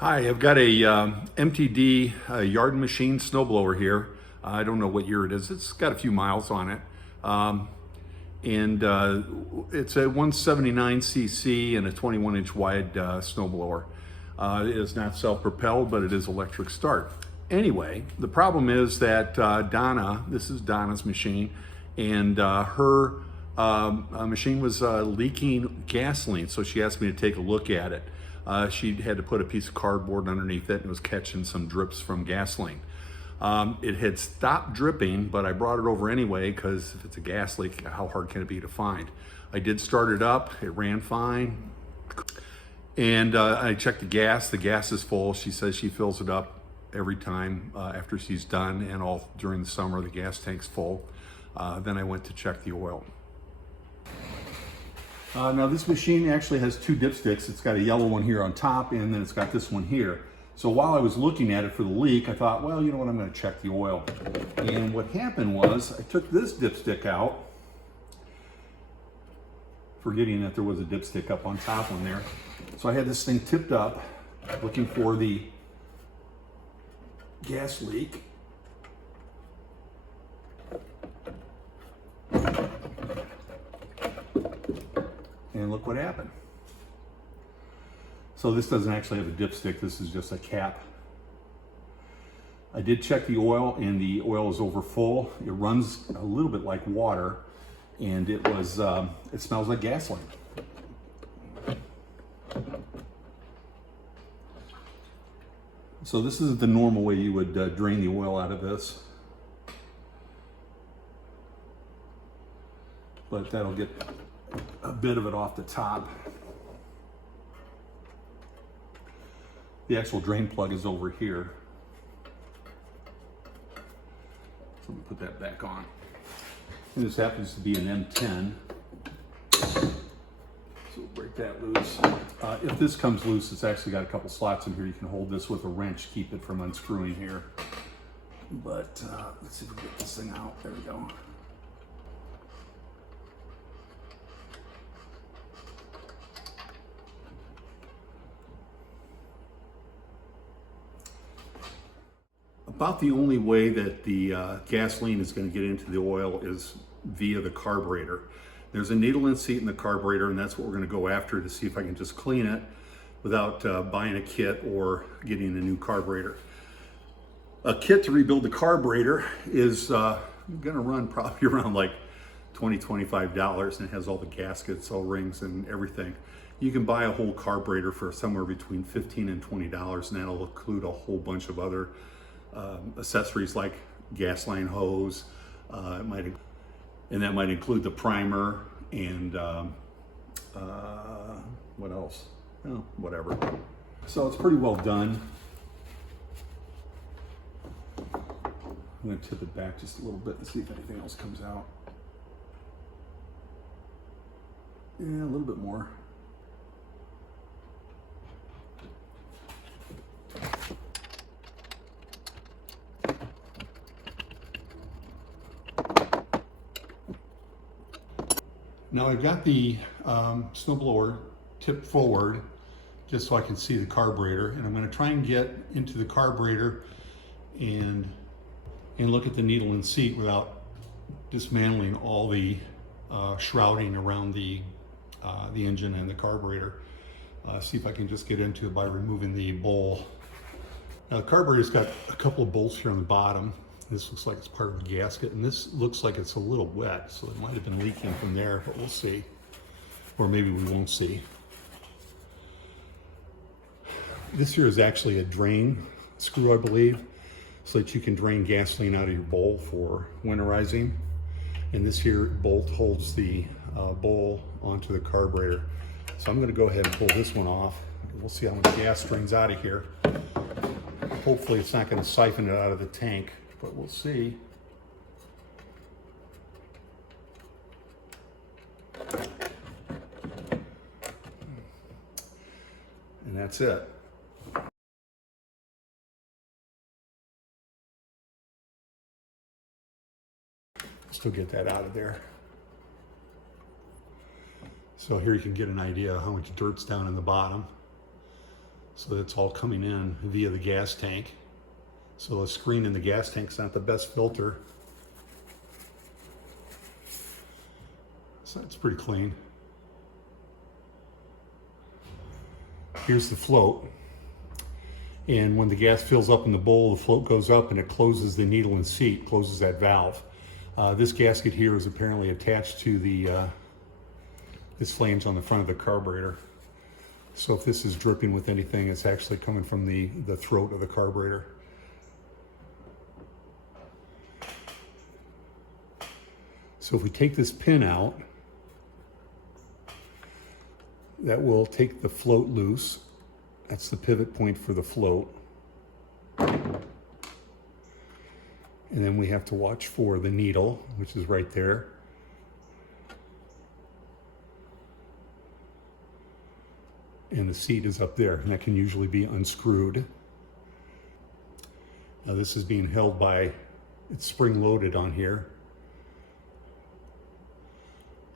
Hi, I've got a MTD Yard Machines Snowblower here. I don't know what year it is. It's got a few miles on it. And it's a 179cc and a 21-inch wide snowblower. It is not self-propelled, but it is electric start. Anyway, the problem is that Donna, this is Donna's machine, and her machine was leaking gasoline, so she asked me to take a look at it. She had to put a piece of cardboard underneath it and it was catching some drips from gasoline. It had stopped dripping, but I brought it over anyway because if it's a gas leak, how hard can it be to find? I did start it up, it ran fine. And I checked the gas is full. She says she fills it up every time after she's done, and all during the summer the gas tank's full. Then I went to check the oil. Now this machine actually has two dipsticks. It's got a yellow one here on top and then it's got this one here. So while I was looking at it for the leak, I thought, well, you know what, I'm going to check the oil. And what happened was I took this dipstick out, forgetting that there was a dipstick up on top on there. So I had this thing tipped up looking for the gas leak. And look what happened. So this doesn't actually have a dipstick, this is just a cap. I did check the oil and the oil is over full. It runs a little bit like water and it smells like gasoline. So this is the normal way you would drain the oil out of this. But that'll get a bit of it off the top. The actual drain plug is over here. So let me put that back on. And this happens to be an M10. So we'll break that loose. If this comes loose, it's actually got a couple slots in here. You can hold this with a wrench, keep it from unscrewing here. But let's see if we can get this thing out. There we go. About the only way that the gasoline is going to get into the oil is via the carburetor. There's a needle and seat in the carburetor, and that's what we're going to go after to see if I can just clean it without buying a kit or getting a new carburetor. A kit to rebuild the carburetor is going to run probably around like $20–25, and it has all the gaskets, O-rings, and everything. You can buy a whole carburetor for somewhere between $15 and $20, and that'll include a whole bunch of other accessories like gas line hose. That might include the primer and what else? Oh, whatever. So it's pretty well done. I'm going to tip it back just a little bit and see if anything else comes out. Yeah, a little bit more. Now I've got the snowblower tipped forward just so I can see the carburetor, and I'm going to try and get into the carburetor and look at the needle and seat without dismantling all the shrouding around the engine and the carburetor. See if I can just get into it by removing the bowl. Now the carburetor's got a couple of bolts here on the bottom. This looks like it's part of the gasket, and this looks like it's a little wet, so it might have been leaking from there, but we'll see. Or maybe we won't see. This here is actually a drain screw, I believe, so that you can drain gasoline out of your bowl for winterizing. And this here bolt holds the bowl onto the carburetor. So I'm going to go ahead and pull this one off. We'll see how much gas drains out of here. Hopefully it's not going to siphon it out of the tank, but we'll see. And that's it. Still get that out of there. So here you can get an idea of how much dirt's down in the bottom. So that's all coming in via the gas tank. So the screen in the gas tank's not the best filter. So that's pretty clean. Here's the float. And when the gas fills up in the bowl, the float goes up and it closes the needle and seat, closes that valve. This gasket here is apparently attached to the this flange on the front of the carburetor. So if this is dripping with anything, it's actually coming from the throat of the carburetor. So if we take this pin out, that will take the float loose. That's the pivot point for the float. And then we have to watch for the needle, which is right there. And the seat is up there, and that can usually be unscrewed. Now this is being held by, it's spring loaded on here.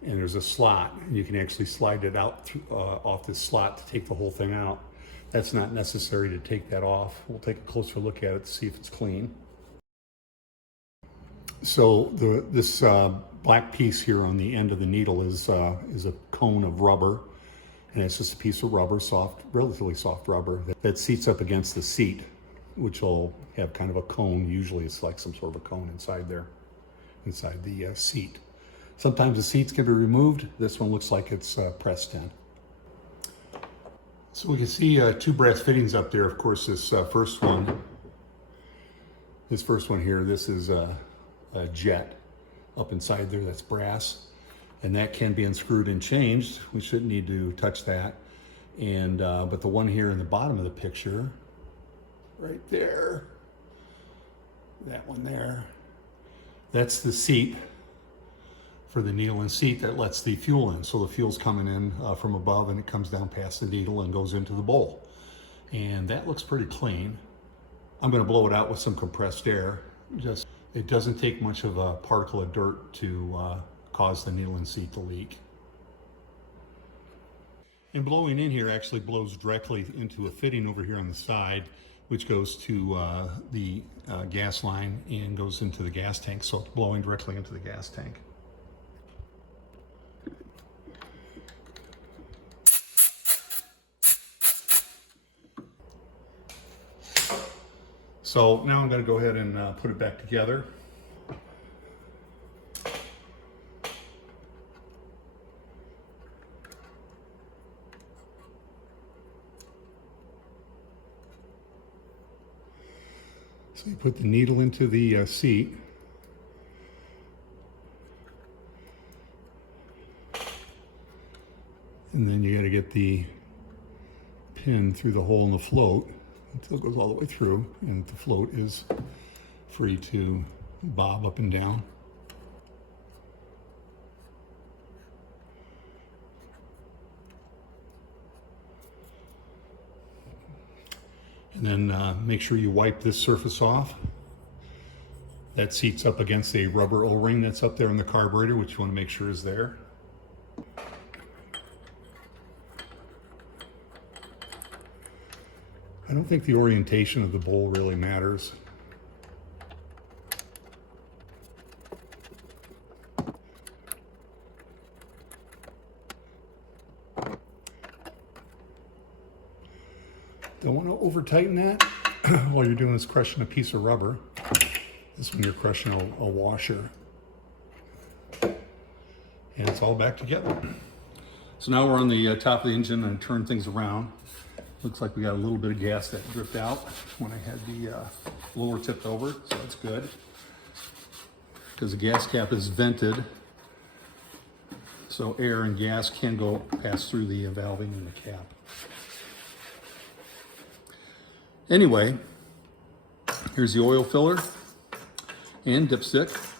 And there's a slot, and you can actually slide it out off this slot to take the whole thing out. That's not necessary to take that off. We'll take a closer look at it to see if it's clean. So this black piece here on the end of the needle is a cone of rubber, and it's just a piece of rubber, soft, relatively soft rubber that seats up against the seat, which will have kind of a cone. Usually it's like some sort of a cone inside there, inside the seat. Sometimes the seats can be removed. This one looks like it's pressed in. So we can see two brass fittings up there. Of course, this first one here, this is a jet up inside there that's brass, and that can be unscrewed and changed. We shouldn't need to touch that. And but the one here in the bottom of the picture, right there, that one there, that's the seat for the needle and seat that lets the fuel in. So the fuel's coming in from above, and it comes down past the needle and goes into the bowl. And that looks pretty clean. I'm gonna blow it out with some compressed air. It doesn't take much of a particle of dirt to cause the needle and seat to leak. And blowing in here actually blows directly into a fitting over here on the side, which goes to the gas line and goes into the gas tank. So it's blowing directly into the gas tank. So now I'm going to go ahead and put it back together. So you put the needle into the seat. And then you got to get the pin through the hole in the float until it goes all the way through, and the float is free to bob up and down. And then make sure you wipe this surface off. That seats up against a rubber O-ring that's up there in the carburetor, which you want to make sure is there. I don't think the orientation of the bowl really matters. Don't want to over tighten that. All you're doing is crushing a piece of rubber. This one you're crushing a washer. And it's all back together. So now we're on the top of the engine and turn things around. Looks like we got a little bit of gas that dripped out when I had the blower tipped over, so that's good. Because the gas cap is vented, so air and gas can pass through the valving in the cap. Anyway, here's the oil filler and dipstick.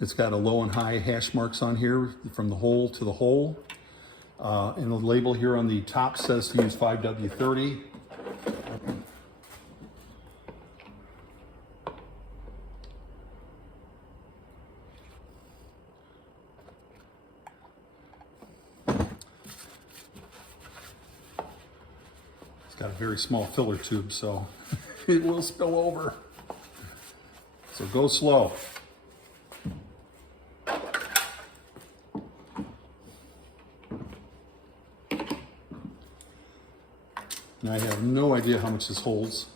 It's got a low and high hash marks on here from the hole to the hole. And the label here on the top says to use 5W30. got a very small filler tube, so it will spill over. So go slow. And I have no idea how much this holds.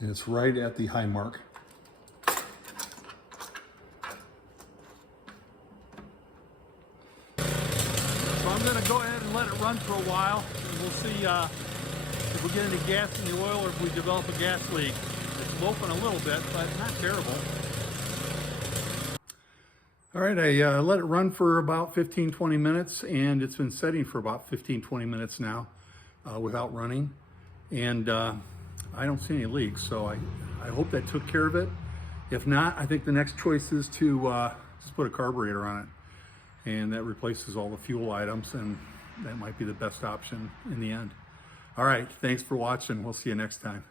And it's right at the high mark. So I'm going to go ahead and let it run for a while, and we'll see if we get any gas in the oil or if we develop a gas leak. It's loafing a little bit, but not terrible. All right, I let it run for about 15-20 minutes, and it's been setting for about 15-20 minutes now without running. And I don't see any leaks, so I hope that took care of it. If not, I think the next choice is to just put a carburetor on it, and that replaces all the fuel items, and that might be the best option in the end. All right, thanks for watching. We'll see you next time.